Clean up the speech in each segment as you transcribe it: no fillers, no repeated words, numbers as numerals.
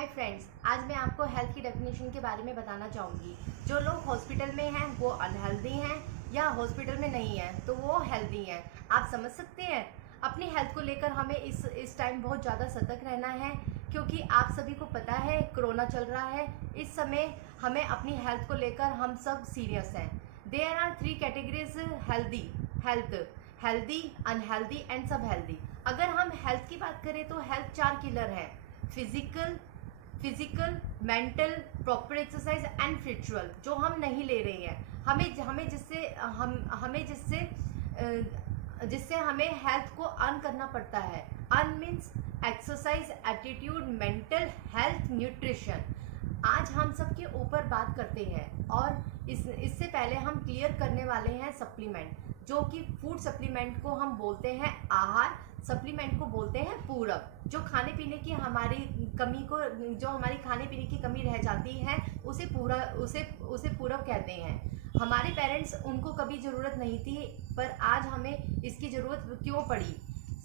Hi friends, आज मैं आपको हेल्थ की डेफिनेशन के बारे में बताना चाहूँगी। जो लोग हॉस्पिटल में हैं वो अनहेल्दी हैं या हॉस्पिटल में नहीं हैं तो वो हेल्दी हैं। आप समझ सकते हैं। अपनी हेल्थ को लेकर हमें इस टाइम बहुत ज़्यादा सतर्क रहना है, क्योंकि आप सभी को पता है कोरोना चल रहा है। इस समय हमें अपनी हेल्थ को लेकर हम सब सीरियस हैं। There are 3 categories healthy, unhealthy and sub healthy. अगर हम हेल्थ की बात करें तो हेल्थ 4 किलर है: physical, mental, proper exercise and spiritual, जो हम नहीं ले रहे हैं। जिससे हमें हेल्थ को अर्न करना पड़ता है। Earn means exercise, attitude, mental health, nutrition. आज हम सब के ऊपर बात करते हैं और इससे पहले हम क्लियर करने वाले हैं सप्लीमेंट, जो कि फूड सप्लीमेंट को हम बोलते हैं आहार, सप्लीमेंट को बोलते हैं पूरक। जो खाने पीने की हमारी खाने पीने की कमी रह जाती है उसे पूरक कहते हैं। हमारे पेरेंट्स, उनको कभी ज़रूरत नहीं थी, पर आज हमें इसकी ज़रूरत क्यों पड़ी?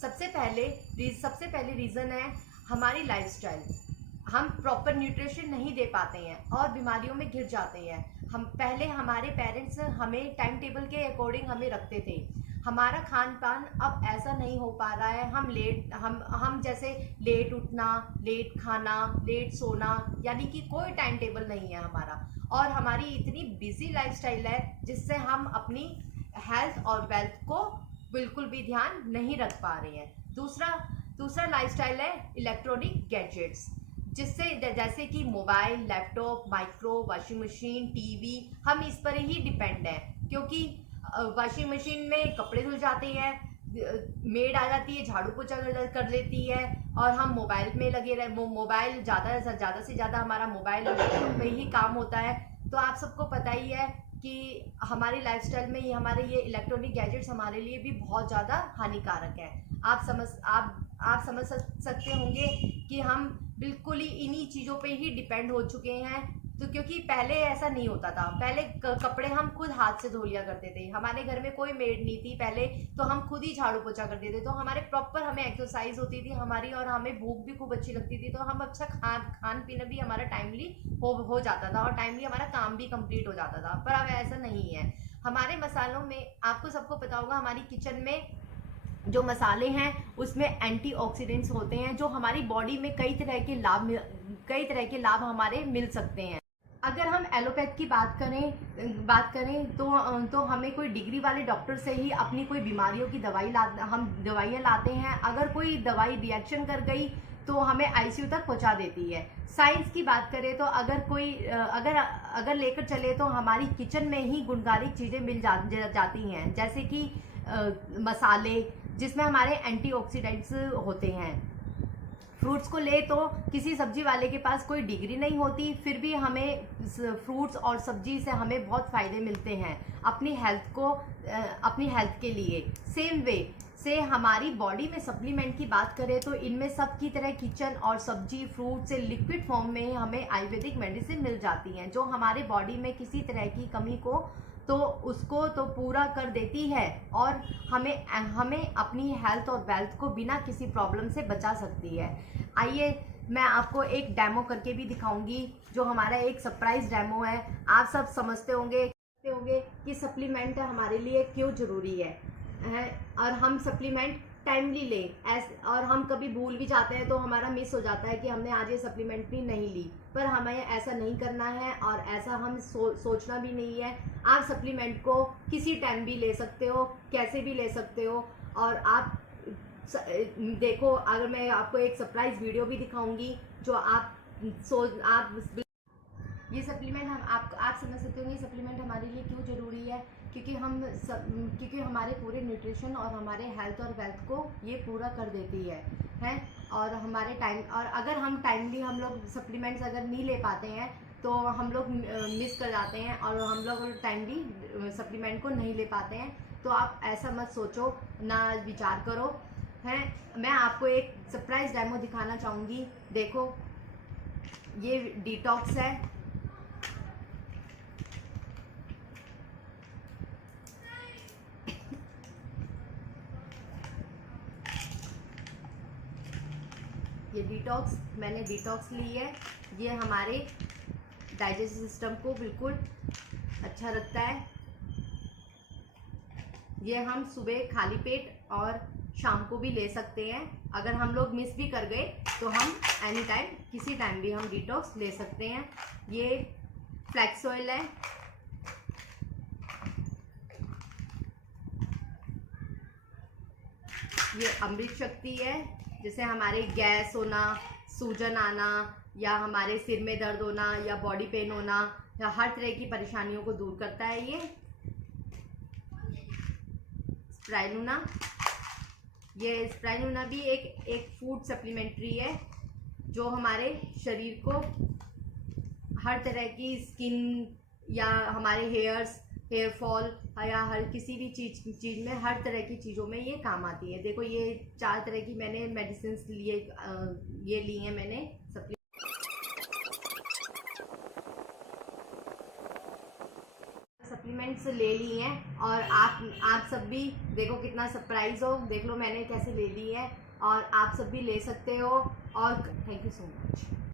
सबसे पहले रीज़न है हमारी लाइफस्टाइल। हम प्रॉपर न्यूट्रिशन नहीं दे पाते हैं और बीमारियों में घिर जाते हैं। पहले हमारे पेरेंट्स हमें टाइम टेबल के अकॉर्डिंग हमें रखते थे। हमारा खान पान अब ऐसा नहीं हो पा रहा है। हम जैसे लेट उठना, लेट खाना, लेट सोना, यानी कि कोई टाइम टेबल नहीं है हमारा। और हमारी इतनी बिजी लाइफस्टाइल है जिससे हम अपनी हेल्थ और वेल्थ को बिल्कुल भी ध्यान नहीं रख पा रहे हैं। दूसरा लाइफस्टाइल है इलेक्ट्रॉनिक गैजेट्स, जैसे कि mobile, laptop, micro, washing machine, TV. हम इस पर ही डिपेंड है, क्योंकि वॉशिंग मशीन में कपड़े धुल जाते हैं, मेड आ जाती है, झाड़ू पोछा कर लेती है, और हम मोबाइल में लगे रहे। मोबाइल ज़्यादा से ज़्यादा हमारा मोबाइल और लैपटॉप में ही काम होता है। तो आप सबको पता ही है कि हमारी लाइफस्टाइल में हमारे ये इलेक्ट्रॉनिक गैजेट्स हमारे लिए भी बहुत ज़्यादा हानिकारक है। आप समझ सकते होंगे कि हम बिल्कुल ही इन्हीं चीज़ों पे ही डिपेंड हो चुके हैं। तो क्योंकि पहले ऐसा नहीं होता था। पहले कपड़े हम खुद हाथ से धो लिया करते थे। हमारे घर में कोई मेड नहीं थी पहले, तो हम खुद ही झाड़ू पोछा करते थे। तो हमें एक्सरसाइज होती थी हमारी, और हमें भूख भी खूब अच्छी लगती थी। तो हम अच्छा खान पीना भी हमारा टाइमली हो जाता था, और टाइमली हमारा काम भी कंप्लीट हो जाता था। पर अब ऐसा नहीं है। हमारे मसालों में, आपको सबको पता होगा, हमारी किचन में जो मसाले हैं उसमें एंटीऑक्सीडेंट्स होते हैं, जो हमारी बॉडी में कई तरह के लाभ हमारे मिल सकते हैं। अगर हम एलोपैथ की बात करें तो हमें कोई डिग्री वाले डॉक्टर से ही अपनी कोई बीमारियों की दवाइयाँ लाते हैं। अगर कोई दवाई रिएक्शन कर गई तो हमें आईसीयू तक पहुंचा देती है। साइंस की बात करें तो अगर लेकर चले तो हमारी किचन में ही गुणकारी चीज़ें मिल जाती हैं, जैसे कि मसाले, जिसमें हमारे एंटीऑक्सीडेंट्स होते हैं। फ्रूट्स को ले तो किसी सब्जी वाले के पास कोई डिग्री नहीं होती, फिर भी हमें फ्रूट्स और सब्जी से हमें बहुत फ़ायदे मिलते हैं अपनी हेल्थ के लिए। सेम वे से हमारी बॉडी में सप्लीमेंट की बात करें तो इनमें सब की तरह किचन और सब्जी, फ्रूट से लिक्विड फॉर्म में हमें आयुर्वेदिक मेडिसिन मिल जाती हैं, जो हमारे बॉडी में किसी तरह की कमी को उसको तो पूरा कर देती है, और हमें अपनी हेल्थ और वेल्थ को बिना किसी प्रॉब्लम से बचा सकती है। आइए मैं आपको एक डेमो करके भी दिखाऊंगी, जो हमारा एक सरप्राइज डेमो है। आप सब समझते होंगे कि सप्लीमेंट हमारे लिए क्यों ज़रूरी है, और हम सप्लीमेंट टाइमली लें। और हम कभी भूल भी जाते हैं तो हमारा मिस हो जाता है कि हमने आज ये सप्लीमेंट भी नहीं ली, पर हमें ऐसा नहीं करना है, और ऐसा हम सोचना भी नहीं है। आप सप्लीमेंट को किसी टाइम भी ले सकते हो, कैसे भी ले सकते हो। और आप देखो, अगर मैं आपको एक सरप्राइज वीडियो भी दिखाऊंगी, जो ये सप्लीमेंट आप समझ सकते होंगे सप्लीमेंट हमारे लिए क्यों ज़रूरी है, क्योंकि हमारे पूरे न्यूट्रिशन और हमारे हेल्थ और वेल्थ को ये पूरा कर देती है। और अगर हम टाइमली हम लोग सप्लीमेंट्स अगर नहीं ले पाते हैं तो हम लोग मिस कर जाते हैं, और हम लोग टाइमली सप्लीमेंट को नहीं ले पाते हैं। तो आप ऐसा मत सोचो, ना विचार करो। मैं आपको एक सरप्राइज डेमो दिखाना चाहूँगी। देखो, ये डिटॉक्स है। ये डिटॉक्स, मैंने डिटॉक्स ली है। ये हमारे डाइजेस्टिव सिस्टम को बिल्कुल अच्छा रखता है। ये हम सुबह खाली पेट और शाम को भी ले सकते हैं। अगर हम लोग मिस भी कर गए तो हम एनी टाइम, किसी टाइम भी हम डिटॉक्स ले सकते हैं। ये फ्लैक्स ऑयल है। ये अमृत शक्ति है। जैसे हमारे गैस होना, सूजन आना, या हमारे सिर में दर्द होना, या बॉडी पेन होना, या हर तरह की परेशानियों को दूर करता है। ये स्प्राइनुना, ये स्प्राइनुना भी एक फूड सप्लीमेंट्री है जो हमारे शरीर को हर तरह की स्किन या हमारे हेयर फॉल या हर किसी भी चीज़ में, हर तरह की चीज़ों में ये काम आती है। देखो ये 4 तरह की मैंने मेडिसिन लिए, ये ली हैं मैंने सप्लीमेंट्स ले ली हैं। और आप सब भी देखो, कितना सरप्राइज हो, देख लो मैंने कैसे ले ली है, और आप सब भी ले सकते हो। और थैंक यू सो मच।